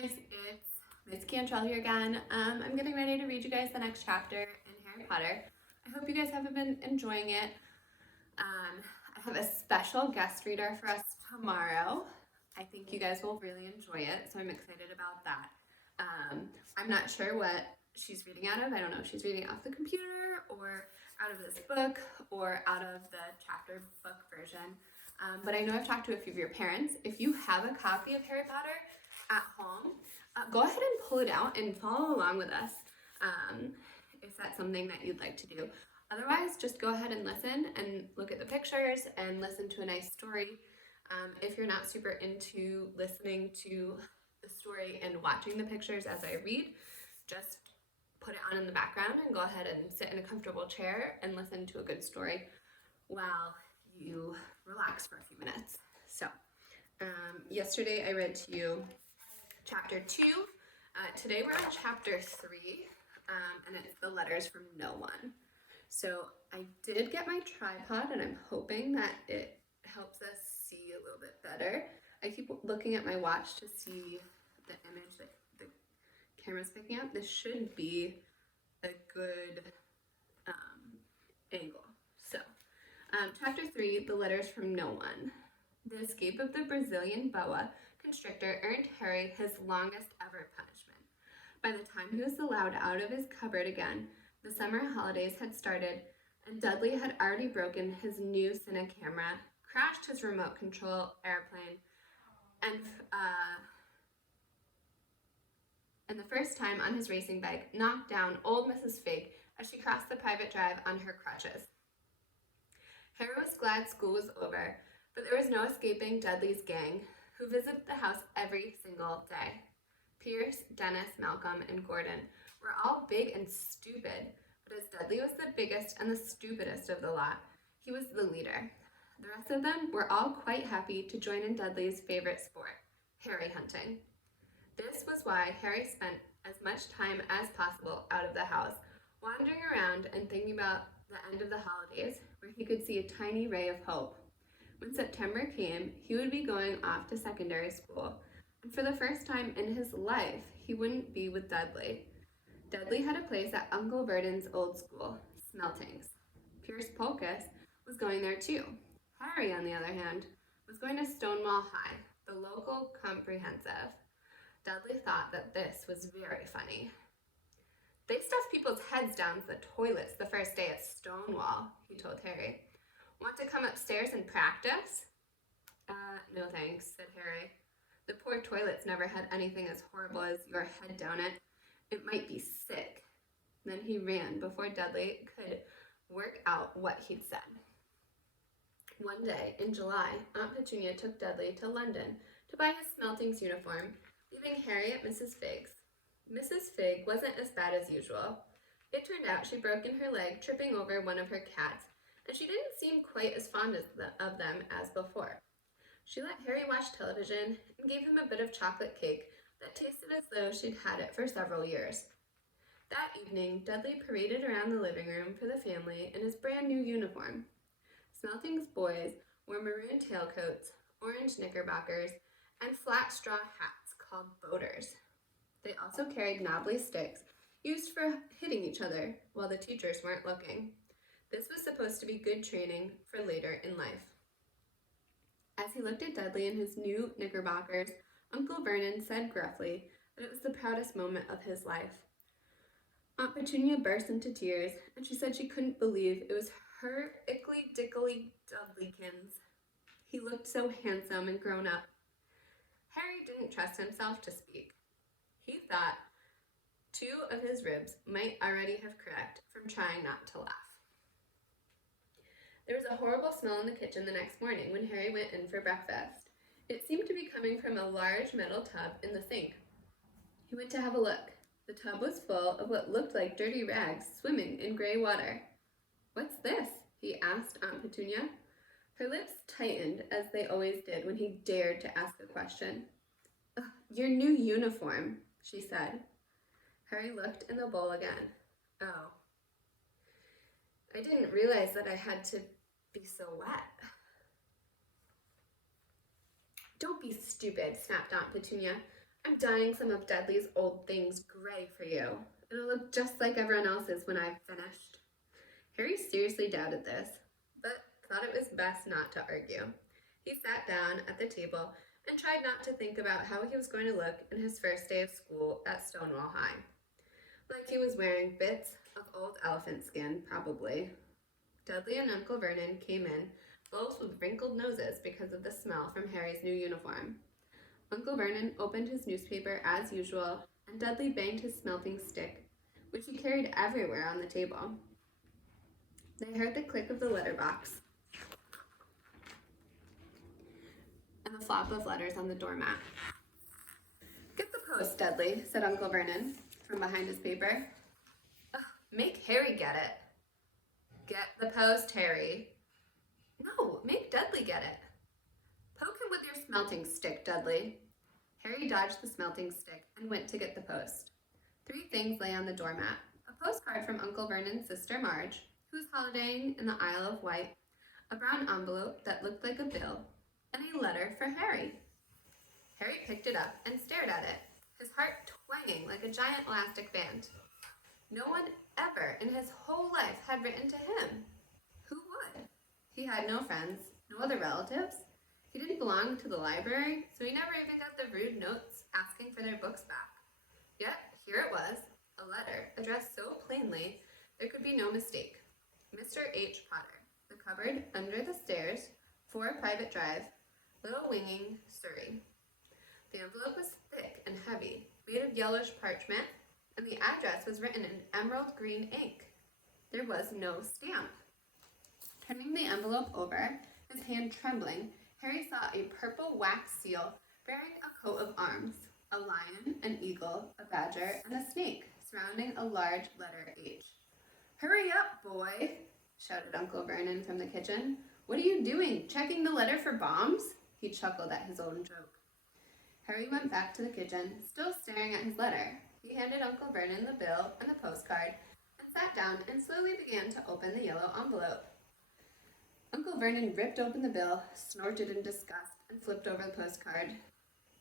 guys, it's Miss Cantrell here again. I'm getting ready to read you guys the next chapter in Harry Potter. I hope you guys have been enjoying it. I have a special guest reader for us tomorrow. I think you guys will really enjoy it, so I'm excited about that. I'm not sure what she's reading out of. I don't know if she's reading off the computer or out of this book or out of the chapter book version. But I know I've talked to a few of your parents. If you have a copy of Harry Potter at home, go ahead and pull it out and follow along with us if that's something that you'd like to do. Otherwise, just go ahead and listen and look at the pictures and listen to a nice story. If you're not super into listening to the story and watching the pictures as I read, just put it on in the background and go ahead and sit in a comfortable chair and listen to a good story while you relax for a few minutes. So, yesterday I read to you chapter 2. Today we're on chapter 3, and it's the letters from no one. So I did get my tripod, and I'm hoping that it helps us see a little bit better. I keep looking at my watch to see the image that the camera's picking up. This should be a good angle. So, chapter 3, the letters from no one. The escape of the Brazilian boa constrictor earned Harry his longest ever punishment. By the time he was allowed out of his cupboard again, the summer holidays had started, and Dudley had already broken his new Cine camera, crashed his remote control airplane, and the first time on his racing bike, knocked down old Mrs. Fig as she crossed the private drive on her crutches. Harry was glad school was over, but there was no escaping Dudley's gang, who visited the house every single day. Pierce, Dennis, Malcolm, and Gordon were all big and stupid, but as Dudley was the biggest and the stupidest of the lot, he was the leader. The rest of them were all quite happy to join in Dudley's favorite sport, Harry hunting. This was why Harry spent as much time as possible out of the house, wandering around and thinking about the end of the holidays, where he could see a tiny ray of hope. When September came, he would be going off to secondary school, and for the first time in his life, he wouldn't be with Dudley. Dudley had a place at Uncle Verdon's old school, Smeltings. Pierce Polkus was going there too. Harry, on the other hand, was going to Stonewall High, the local comprehensive. Dudley thought that this was very funny. They stuffed people's heads down the toilets the first day at Stonewall, he told Harry. Want to come upstairs and practice? No thanks, said Harry. The poor toilets never had anything as horrible as your head down it. It might be sick. Then he ran before Dudley could work out what he'd said. One day, in July, Aunt Petunia took Dudley to London to buy his Smeltings uniform, leaving Harry at Mrs. Fig's. Mrs. Fig wasn't as bad as usual. It turned out she'd broken her leg tripping over one of her cats, and she didn't seem quite as fond of them as before. She let Harry watch television and gave him a bit of chocolate cake that tasted as though she'd had it for several years. That evening, Dudley paraded around the living room for the family in his brand new uniform. Smelting's boys wore maroon tailcoats, orange knickerbockers, and flat straw hats called boaters. They also carried knobbly sticks used for hitting each other while the teachers weren't looking. This was supposed to be good training for later in life. As he looked at Dudley in his new knickerbockers, Uncle Vernon said gruffly that it was the proudest moment of his life. Aunt Petunia burst into tears, and she said she couldn't believe it was her ickly-dickly Dudleykins. He looked so handsome and grown up. Harry didn't trust himself to speak. He thought 2 of his ribs might already have cracked from trying not to laugh. There was a horrible smell in the kitchen the next morning when Harry went in for breakfast. It seemed to be coming from a large metal tub in the sink. He went to have a look. The tub was full of what looked like dirty rags swimming in gray water. "What's this?" he asked Aunt Petunia. Her lips tightened, as they always did when he dared to ask a question. "Your new uniform," she said. Harry looked in the bowl again. "Oh. I didn't realize that I had to be so wet." "Don't be stupid," snapped Aunt Petunia. I'm dyeing some of Dudley's old things gray for you. It'll look just like everyone else's when I've finished. Harry seriously doubted this, but thought it was best not to argue. He sat down at the table and tried not to think about how he was going to look in his first day of school at Stonewall High. Like he was wearing bits of old elephant skin, probably. Dudley and Uncle Vernon came in, both with wrinkled noses because of the smell from Harry's new uniform. Uncle Vernon opened his newspaper as usual, and Dudley banged his smelting stick, which he carried everywhere on the table. They heard the click of the letterbox and the flop of letters on the doormat. "Get the post, Dudley," said Uncle Vernon from behind his paper. "Make Harry get it." "Get the post, Harry." "No, make Dudley get it." "Poke him with your smelting stick, Dudley." Harry dodged the smelting stick and went to get the post. 3 things lay on the doormat: a postcard from Uncle Vernon's sister Marge, who was holidaying in the Isle of Wight, a brown envelope that looked like a bill, and a letter for Harry. Harry picked it up and stared at it, his heart twanging like a giant elastic band. No one ever in his whole life had written to him. Who would? He had no friends, no other relatives. He didn't belong to the library, so he never even got the rude notes asking for their books back. Yet, here it was, a letter addressed so plainly there could be no mistake. Mr. H. Potter, the cupboard under the stairs, 4 Private Drive, Little Winging, Surrey. The envelope was thick and heavy, made of yellowish parchment, and the address was written in emerald green ink. There was no stamp. Turning the envelope over, his hand trembling, Harry saw a purple wax seal bearing a coat of arms, a lion, an eagle, a badger, and a snake, surrounding a large letter H. "Hurry up, boy," shouted Uncle Vernon from the kitchen. "What are you doing, checking the letter for bombs?" He chuckled at his own joke. Harry went back to the kitchen, still staring at his letter. He handed Uncle Vernon the bill and the postcard, and sat down and slowly began to open the yellow envelope. Uncle Vernon ripped open the bill, snorted in disgust, and flipped over the postcard.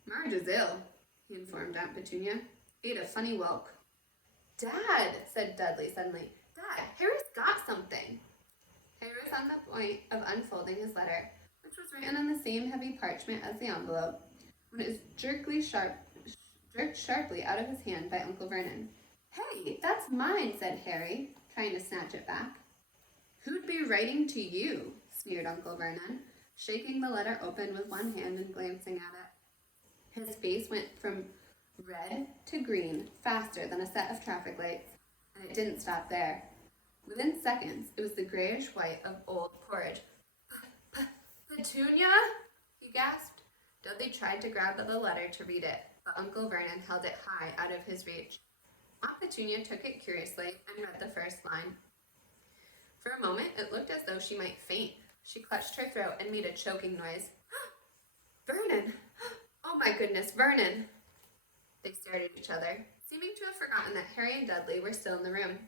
"Marge is ill," he informed Aunt Petunia. "Ate a funny whelk." "Dad," said Dudley suddenly. "Dad, Harry's got something." Harry was on the point of unfolding his letter, which was written on the same heavy parchment as the envelope, when it was jerked sharply out of his hand by Uncle Vernon. "Hey, that's mine," said Harry, trying to snatch it back. "Who'd be writing to you?" sneered Uncle Vernon, shaking the letter open with one hand and glancing at it. His face went from red to green faster than a set of traffic lights, and it didn't stop there. Within seconds, it was the grayish white of old porridge. "Petunia?" he gasped. Dudley tried to grab at the letter to read it, but Uncle Vernon held it high out of his reach. Aunt Petunia took it curiously and read the first line. For a moment, it looked as though she might faint. She clutched her throat and made a choking noise. "Vernon! Oh my goodness, Vernon!" They stared at each other, seeming to have forgotten that Harry and Dudley were still in the room.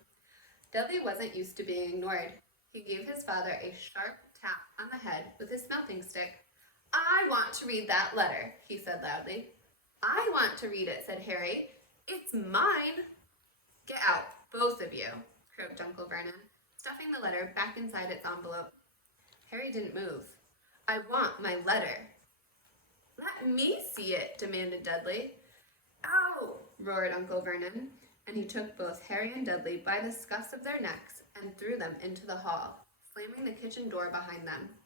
Dudley wasn't used to being ignored. He gave his father a sharp tap on the head with his smelting stick. "I want to read that letter," he said loudly. "I want to read it," said Harry. "It's mine." "Get out, both of you," croaked Uncle Vernon, stuffing the letter back inside its envelope. Harry didn't move. "I want my letter." "Let me see it," demanded Dudley. "Ow!" roared Uncle Vernon, and he took both Harry and Dudley by the scuffs of their necks and threw them into the hall, slamming the kitchen door behind them.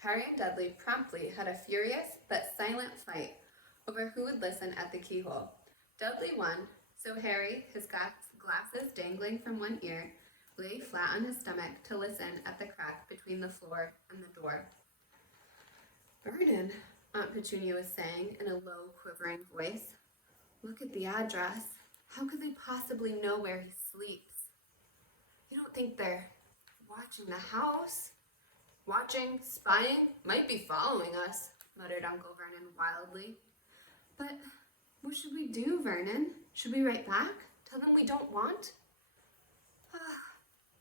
Harry and Dudley promptly had a furious but silent fight over who would listen at the keyhole. Dudley won, so Harry, his glasses dangling from one ear, lay flat on his stomach to listen at the crack between the floor and the door. "Vernon," Aunt Petunia was saying in a low, quivering voice, "look at the address. How could they possibly know where he sleeps? You don't think they're watching the house?" "Watching, spying, might be following us," muttered Uncle Vernon wildly. "But what should we do, Vernon? Should we write back? Tell them we don't want?"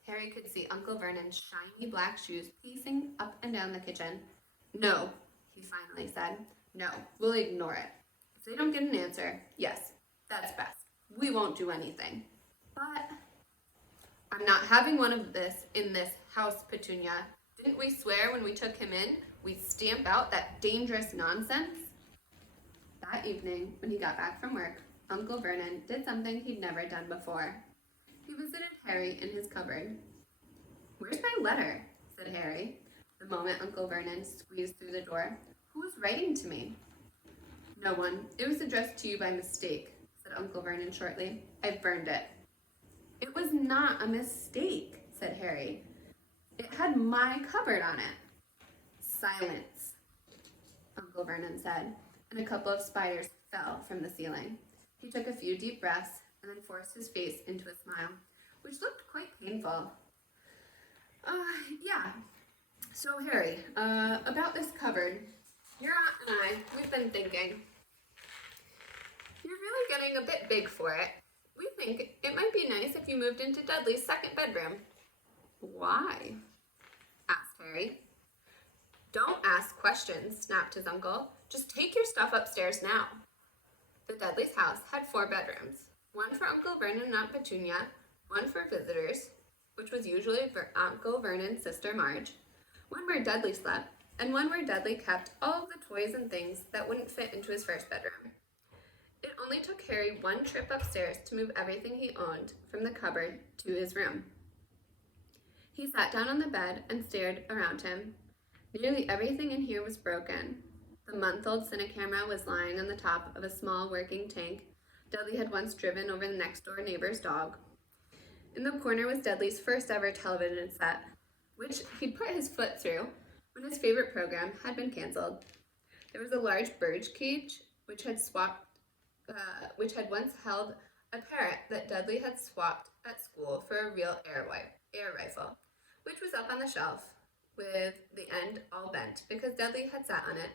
Harry could see Uncle Vernon's shiny black shoes pacing up and down the kitchen. "No," he finally said. "No, we'll ignore it. If If they don't get an answer, yes, that's best. We won't do anything. But I'm not having one of this in this house, Petunia. Didn't we swear when we took him in we'd stamp out that dangerous nonsense? That evening, when he got back from work, Uncle Vernon did something he'd never done before. He visited Harry in his cupboard. "Where's my letter?" said Harry, the moment Uncle Vernon squeezed through the door. "Who was writing to me?" "No one. It was addressed to you by mistake," said Uncle Vernon shortly. "I've burned it." "It was not a mistake," said Harry. "It had my cupboard on it." "Silence," Uncle Vernon said, and a couple of spiders fell from the ceiling. He took a few deep breaths and then forced his face into a smile, which looked quite painful. Yeah. So, Harry, about this cupboard, your aunt and I, we've been thinking. You're really getting a bit big for it. We think it might be nice if you moved into Dudley's second bedroom." "Why?" asked Harry. "Don't ask questions," snapped his uncle. "Just take your stuff upstairs now." The Dudley's house had 4 bedrooms, one for Uncle Vernon and Aunt Petunia, one for visitors, which was usually for Uncle Vernon's sister Marge, one where Dudley slept, and one where Dudley kept all of the toys and things that wouldn't fit into his first bedroom. It only took Harry one trip upstairs to move everything he owned from the cupboard to his room. He sat down on the bed and stared around him. Nearly everything in here was broken. The month-old Cinecamera was lying on the top of a small working tank Dudley had once driven over the next-door neighbor's dog. In the corner was Dudley's first ever television set, which he'd put his foot through when his favorite program had been canceled. There was a large bird cage, which had once held a parrot that Dudley had swapped at school for a real air rifle, which was up on the shelf with the end all bent because Dudley had sat on it.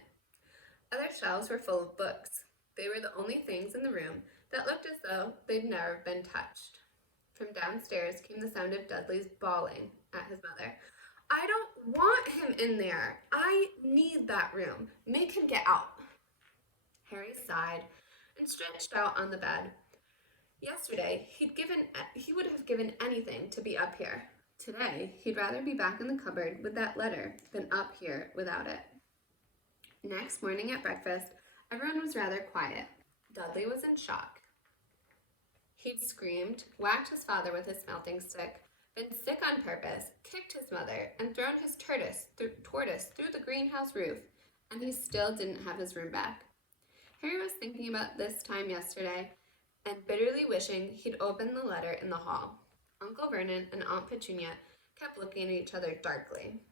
Other shelves were full of books. They were the only things in the room that looked as though they'd never been touched. From downstairs came the sound of Dudley's bawling at his mother. "I don't want him in there. I need that room. Make him get out." Harry sighed and stretched out on the bed. Yesterday, he would have given anything to be up here. Today, he'd rather be back in the cupboard with that letter than up here without it. Next morning at breakfast, everyone was rather quiet. Dudley was in shock. He'd screamed, whacked his father with his smelting stick, been sick on purpose, kicked his mother, and thrown his tortoise through the greenhouse roof, and he still didn't have his room back. Harry was thinking about this time yesterday and bitterly wishing he'd opened the letter in the hall. Uncle Vernon and Aunt Petunia kept looking at each other darkly.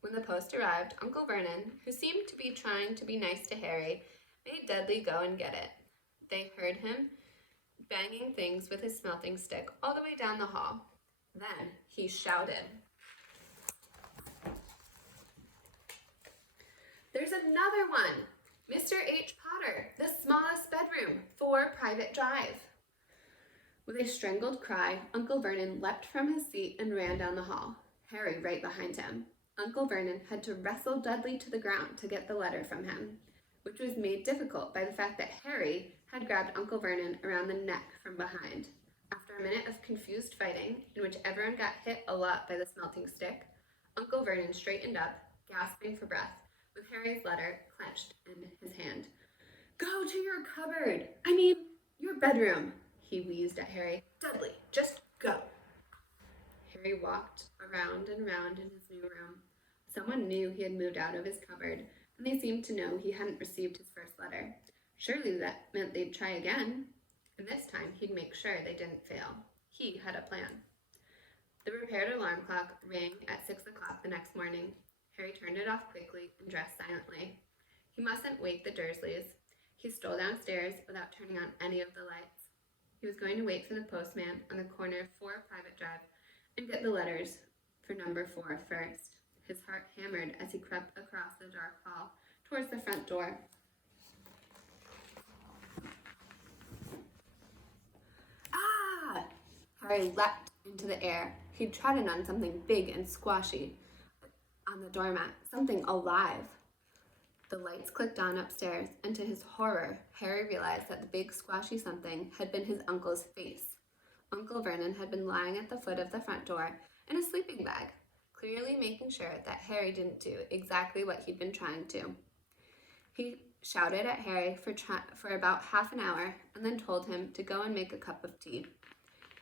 When the post arrived, Uncle Vernon, who seemed to be trying to be nice to Harry, made Dudley go and get it. They heard him banging things with his smelting stick all the way down the hall. Then he shouted, "There's another one! Mr. H. Potter, the smallest bedroom, 4 private drive." With a strangled cry, Uncle Vernon leapt from his seat and ran down the hall, Harry right behind him. Uncle Vernon had to wrestle Dudley to the ground to get the letter from him, which was made difficult by the fact that Harry had grabbed Uncle Vernon around the neck from behind. After a minute of confused fighting, in which everyone got hit a lot by the smelting stick, Uncle Vernon straightened up, gasping for breath, with Harry's letter clenched in his hand. "Go to your cupboard! Your bedroom!" he wheezed at Harry. "Dudley, just go!" Harry walked around and round in his new room. Someone knew he had moved out of his cupboard, and they seemed to know he hadn't received his first letter. Surely that meant they'd try again, and this time he'd make sure they didn't fail. He had a plan. The repaired alarm clock rang at 6 o'clock the next morning. Harry turned it off quickly and dressed silently. He mustn't wake the Dursleys. He stole downstairs without turning on any of the lights. He was going to wait for the postman on the corner of 4 Private Drive and get the letters for number 4 first. His heart hammered as he crept across the dark hall towards the front door. Ah! Harry leapt into the air. He'd trodden on something big and squashy on the doormat, something alive. The lights clicked on upstairs, and to his horror, Harry realized that the big squashy something had been his uncle's face. Uncle Vernon had been lying at the foot of the front door in a sleeping bag, clearly making sure that Harry didn't do exactly what he'd been trying to. He shouted at Harry for about half an hour and then told him to go and make a cup of tea.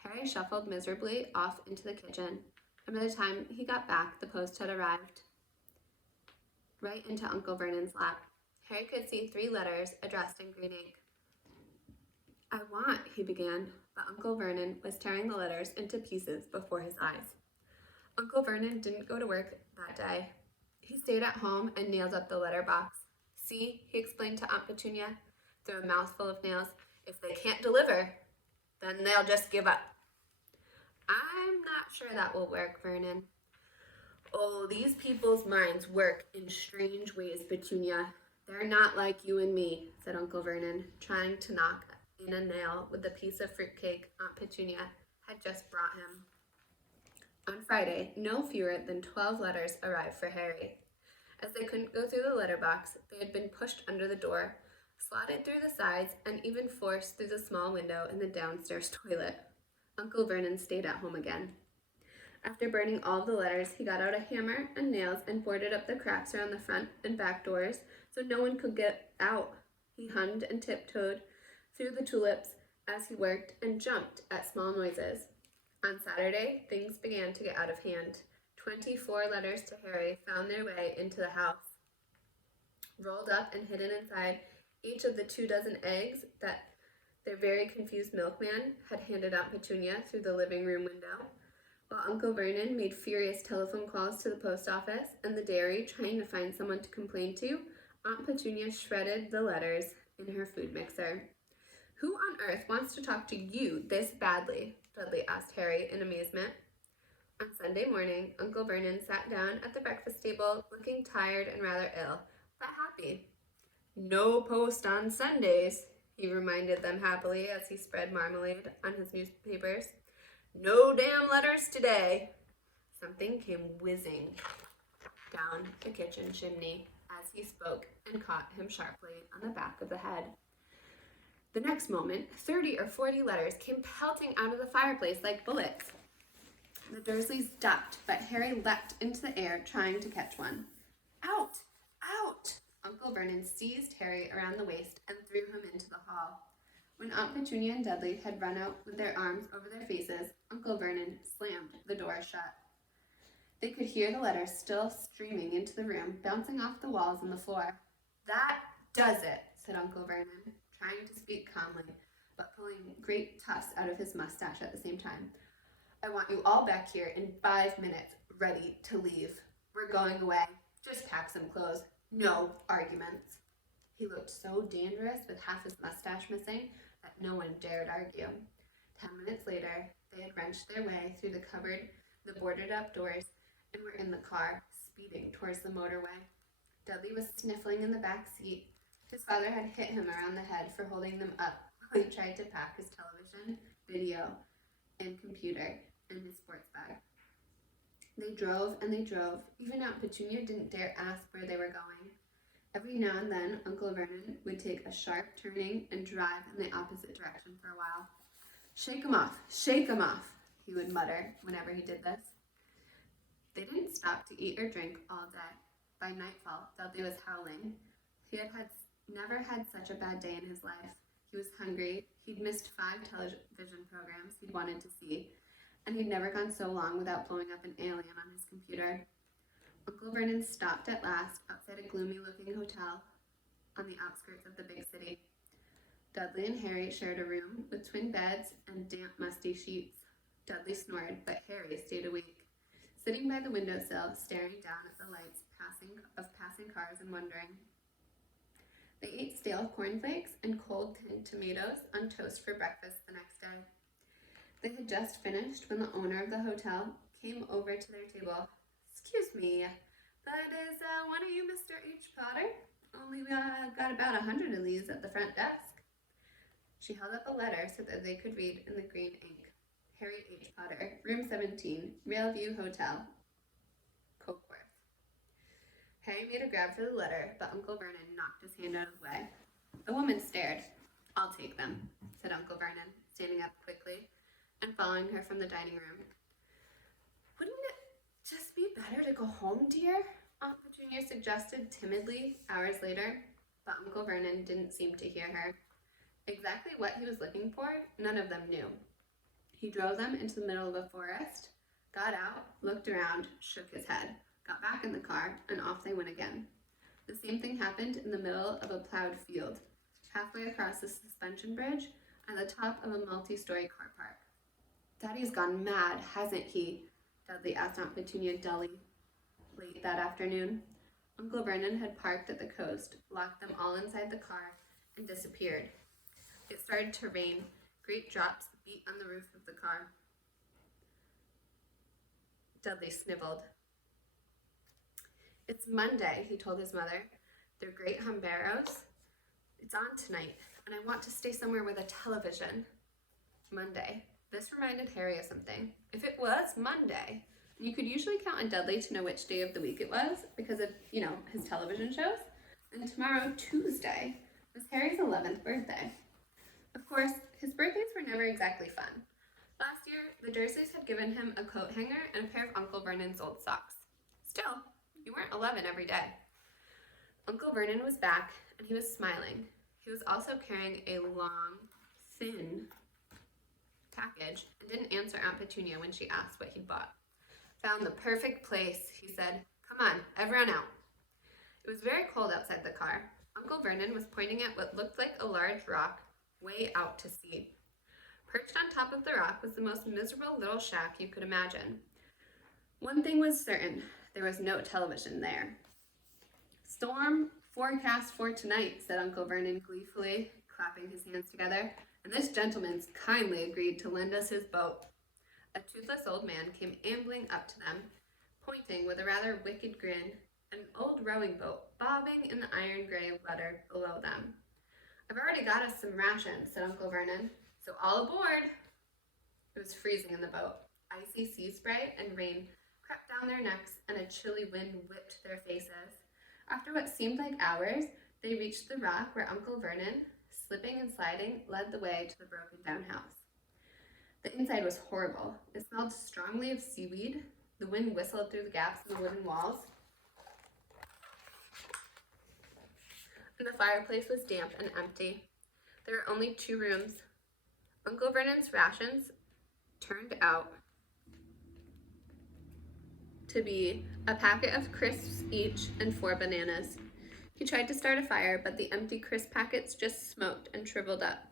Harry shuffled miserably off into the kitchen, and by the time he got back, the post had arrived right into Uncle Vernon's lap. Harry could see 3 letters addressed in green ink. "I want," he began, but Uncle Vernon was tearing the letters into pieces before his eyes. Uncle Vernon didn't go to work that day. He stayed at home and nailed up the letter box. "See," he explained to Aunt Petunia, through a mouthful of nails, "if they can't deliver, then they'll just give up." "I'm not sure that will work, Vernon." "Oh, these people's minds work in strange ways, Petunia. They're not like you and me," said Uncle Vernon, trying to knock in a nail with the piece of fruitcake Aunt Petunia had just brought him. On Friday, no fewer than 12 letters arrived for Harry. As they couldn't go through the letterbox, they had been pushed under the door, slotted through the sides, and even forced through the small window in the downstairs toilet. Uncle Vernon stayed at home again. After burning all of the letters, he got out a hammer and nails and boarded up the cracks around the front and back doors so no one could get out. He hummed and tiptoed through the tulips as he worked and jumped at small noises. On Saturday, things began to get out of hand. 24 letters to Harry found their way into the house. Rolled up and hidden inside each of the 24 eggs that their very confused milkman had handed Aunt Petunia through the living room window. While Uncle Vernon made furious telephone calls to the post office and the dairy trying to find someone to complain to, Aunt Petunia shredded the letters in her food mixer. "Who on earth wants to talk to you this badly?" Dudley asked Harry in amazement. On Sunday morning, Uncle Vernon sat down at the breakfast table, looking tired and rather ill, but happy. "No post on Sundays," he reminded them happily as he spread marmalade on his newspapers. "No damn letters today." Something came whizzing down the kitchen chimney as he spoke and caught him sharply on the back of the head. The next moment, 30 or 40 letters came pelting out of the fireplace like bullets. The Dursleys ducked, but Harry leapt into the air, trying to catch one. "Out! Out!" Uncle Vernon seized Harry around the waist and threw him into the hall. When Aunt Petunia and Dudley had run out with their arms over their faces, Uncle Vernon slammed the door shut. They could hear the letters still streaming into the room, bouncing off the walls and the floor. "That does it," said Uncle Vernon, trying to speak calmly, but pulling great tufts out of his mustache at the same time. "I want you all back here in 5 minutes, ready to leave. We're going away. Just pack some clothes. No arguments." He looked so dangerous with half his mustache missing that no one dared argue. 10 minutes later, they had wrenched their way through the boarded-up doors, and were in the car, speeding towards the motorway. Dudley was sniffling in the back seat. His father had hit him around the head for holding them up while he tried to pack his television, video, and computer in his sports bag. They drove and they drove. Even Aunt Petunia didn't dare ask where they were going. Every now and then, Uncle Vernon would take a sharp turning and drive in the opposite direction for a while. Shake 'em off," he would mutter whenever he did this. They didn't stop to eat or drink all day. By nightfall, Dudley was howling. He had never had such a bad day in his life. He was hungry. He'd missed 5 television programs he'd wanted to see, and he'd never gone so long without blowing up an alien on his computer. Uncle Vernon stopped at last outside a gloomy-looking hotel on the outskirts of the big city. Dudley and Harry shared a room with twin beds and damp, musty sheets. Dudley snored, but Harry stayed awake, sitting by the windowsill, staring down at the lights of passing cars and wondering. They ate stale cornflakes and cold tinned tomatoes on toast for breakfast the next day. They had just finished when the owner of the hotel came over to their table. "Excuse me, that is one of you, Mr. H. Potter? Only got about 100 of these at the front desk." She held up a letter so that they could read in the green ink. "Harry H. Potter, room 17, Railview Hotel, Cokeworth." Harry made a grab for the letter, but Uncle Vernon knocked his hand out of the way. The woman stared. "I'll take them," said Uncle Vernon, standing up quickly and following her from the dining room. "Wouldn't it just be better to go home, dear?" Aunt Petunia suggested timidly hours later, but Uncle Vernon didn't seem to hear her. Exactly what he was looking for, none of them knew. He drove them into the middle of a forest, got out, looked around, shook his head, got back in the car, and off they went again. The same thing happened in the middle of a plowed field, halfway across the suspension bridge, at the top of a multi-story car park. "Daddy's gone mad, hasn't he?" Dudley asked Aunt Petunia dully late that afternoon. Uncle Vernon had parked at the coast, locked them all inside the car, and disappeared. It started to rain. Great drops beat on the roof of the car. Dudley sniveled. "It's Monday," he told his mother. "They're great humberos. It's on tonight, and I want to stay somewhere with a television." Monday. This reminded Harry of something. If it was Monday, you could usually count on Dudley to know which day of the week it was because of, his television shows. And tomorrow, Tuesday, was Harry's 11th birthday. Of course, his birthdays were never exactly fun. Last year, the Dursleys had given him a coat hanger and a pair of Uncle Vernon's old socks. Still, you weren't 11 every day. Uncle Vernon was back, and he was smiling. He was also carrying a long, thin package and didn't answer Aunt Petunia when she asked what he'd bought. "Found the perfect place," he said. "Come on, everyone out." It was very cold outside the car. Uncle Vernon was pointing at what looked like a large rock way out to sea. Perched on top of the rock was the most miserable little shack you could imagine. One thing was certain, there was no television there. "Storm forecast for tonight," said Uncle Vernon gleefully, clapping his hands together, "and this gentleman's kindly agreed to lend us his boat." A toothless old man came ambling up to them, pointing with a rather wicked grin, an old rowing boat bobbing in the iron-gray water below them. "I've already got us some rations," said Uncle Vernon, "so all aboard." It was freezing in the boat. Icy sea spray and rain crept down their necks, and a chilly wind whipped their faces. After what seemed like hours, they reached the rock where Uncle Vernon, slipping and sliding, led the way to the broken-down house. The inside was horrible. It smelled strongly of seaweed. The wind whistled through the gaps in the wooden walls, and the fireplace was damp and empty. There were only 2 rooms. Uncle Vernon's rations turned out to be a packet of crisps each and 4 bananas. He tried to start a fire, but the empty crisp packets just smoked and shriveled up.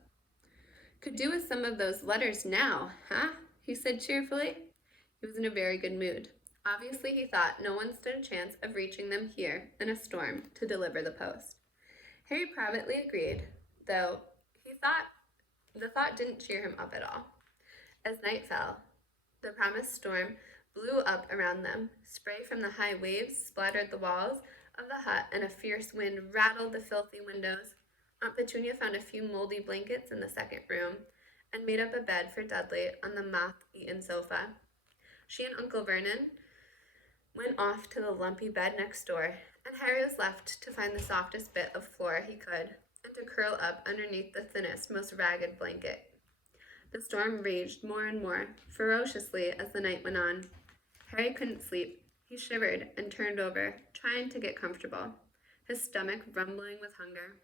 "Could do with some of those letters now, huh?" he said cheerfully. He was in a very good mood. Obviously, he thought no one stood a chance of reaching them here in a storm to deliver the post. Harry privately agreed, though the thought didn't cheer him up at all. As night fell, the promised storm blew up around them. Spray from the high waves splattered the walls of the hut, and a fierce wind rattled the filthy windows. Aunt Petunia found a few moldy blankets in the second room and made up a bed for Dudley on the moth-eaten sofa. She and Uncle Vernon went off to the lumpy bed next door, and Harry was left to find the softest bit of floor he could and to curl up underneath the thinnest, most ragged blanket. The storm raged more and more, ferociously as the night went on. Harry couldn't sleep. He shivered and turned over, trying to get comfortable, his stomach rumbling with hunger.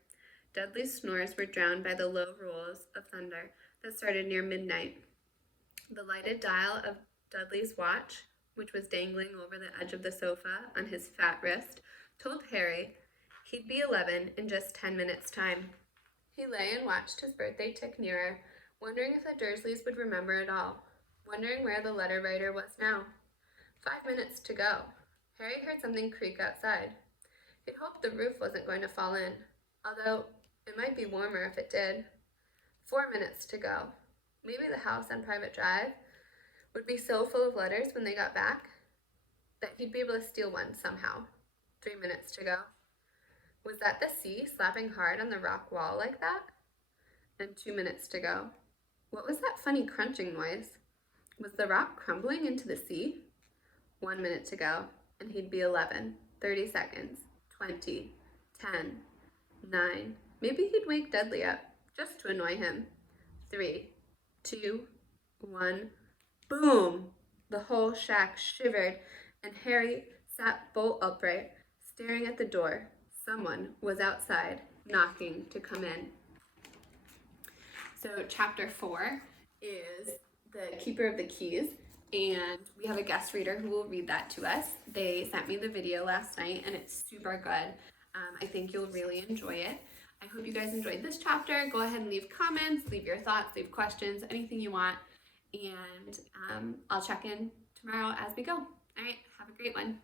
Dudley's snores were drowned by the low rolls of thunder that started near midnight. The lighted dial of Dudley's watch, which was dangling over the edge of the sofa on his fat wrist, told Harry he'd be 11 in just 10 minutes' time. He lay and watched his birthday tick nearer, wondering if the Dursleys would remember it all, wondering where the letter writer was now. 5 minutes to go. Harry heard something creak outside. He'd hoped the roof wasn't going to fall in, although it might be warmer if it did. 4 minutes to go. Maybe the house on Private Drive would be so full of letters when they got back that he'd be able to steal one somehow. 3 minutes to go. Was that the sea slapping hard on the rock wall like that? And 2 minutes to go. What was that funny crunching noise? Was the rock crumbling into the sea? 1 minute to go, and he'd be 11. 30 seconds, 20, 10, 9. Maybe he'd wake Dudley up just to annoy him. 3, 2, 1. Boom! The whole shack shivered, and Harry sat bolt upright, staring at the door. Someone was outside, knocking to come in. So chapter 4 is The Keeper of the Keys, and we have a guest reader who will read that to us. They sent me the video last night, and it's super good. I think you'll really enjoy it. I hope you guys enjoyed this chapter. Go ahead and leave comments, leave your thoughts, leave questions, anything you want, and I'll check in tomorrow as we go. All right, have a great one.